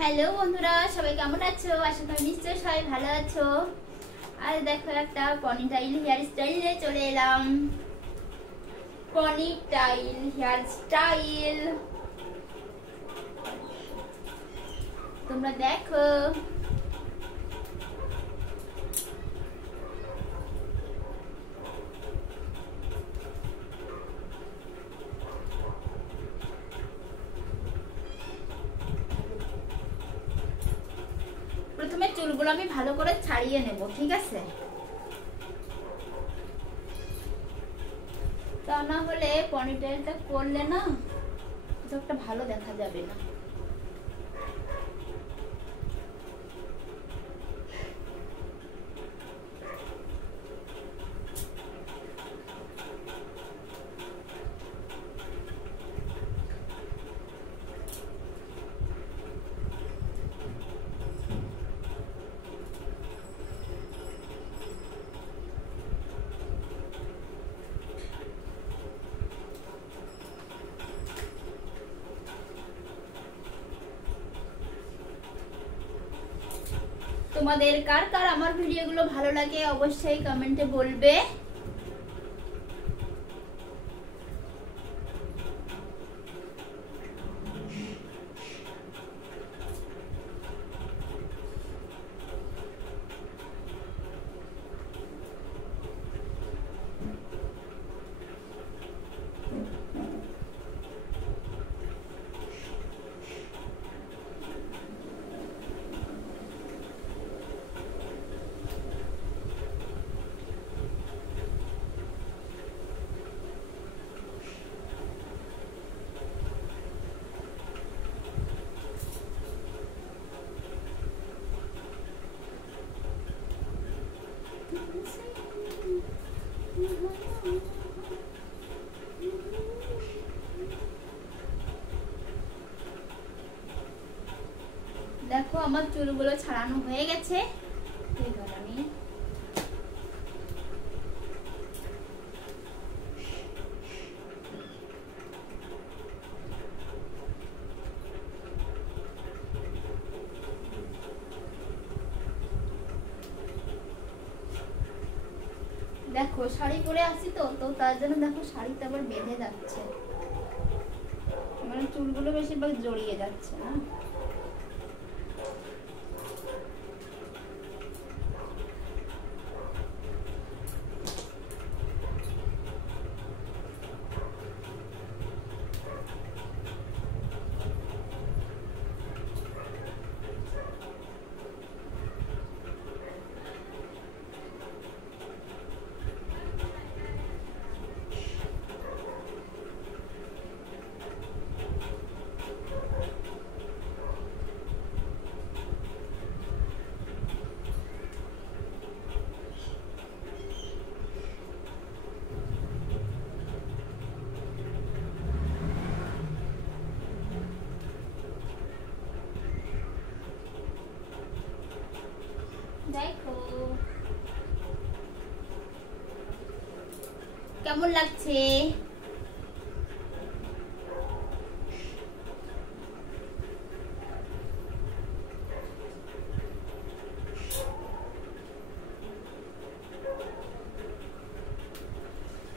হ্যালো বন্ধুরা, সবাই কেমন আছো? আশা করি নিশ্চয়ই সবাই ভালো আছো। আর দেখো একটা পনিটাইল হেয়ার স্টাইল নিয়ে চলে এলাম। পনিটাইল হেয়ার স্টাইল তোমরা দেখো। প্রথমে চুলগুলো আমি ভালো করে ছাড়িয়ে নেব, ঠিক আছে? তা না হলে পনিটেলটা করলে না কিছু একটা ভালো দেখা যাবে না। তোমাদের কার কার আমার ভিডিওগুলো ভালো লাগে অবশ্যই কমেন্টে বলবে। দেখো আমার চুলগুলো ছাড়ানো হয়ে গেছে। এবার আমি দেখো শাড়ি পরে আসি তো তার জন্য দেখো শাড়িতে আবার বেঁধে যাচ্ছে, মানে চুলগুলো বেশিরভাগ জড়িয়ে যাচ্ছে না। দেখো কেমন লাগছে।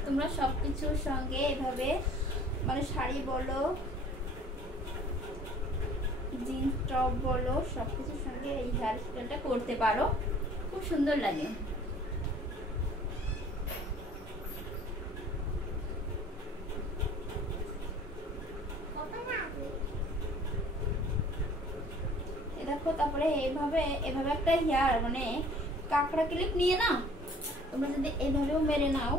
তোমরা সবকিছুর সঙ্গে এভাবে মানে শাড়ি বলো, জিন্স টপ বলো, সবকিছুর সঙ্গে এই হেয়ার স্টাইলটা করতে পারো, খুব সুন্দর লাগে। দেখো তারপরে এভাবে একটা হেয়ার মানে কাঁকড়া ক্লিপ নিয়ে না তোমরা যদি এভাবেও মেরে নাও,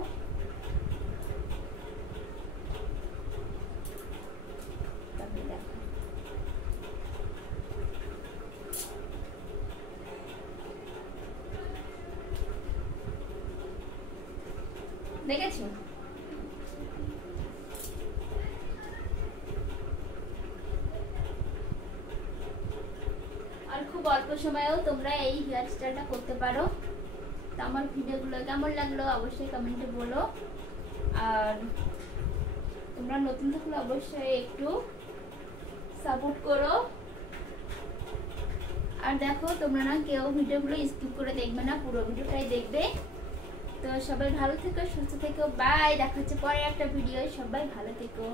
দেখেছো? আর খুব অল্প সময়েও তোমরা এই হেয়ার স্টাইলটা করতে পারো। তো আমার ভিডিওগুলো কেমন লাগলো অবশ্যই কমেন্টে বলো। আর তোমরা নতুন থাকলে অবশ্যই একটু সাপোর্ট করো। আর দেখো তোমরা না কেউ ভিডিওগুলো স্কিপ করে দেখবে না, পুরো ভিডিওটাই দেখবে। তো সবাই ভালো থেকো, সুস্থ থেকো, বাই। দেখা হচ্ছে পরে একটা ভিডিও। সবাই ভালো থেকো।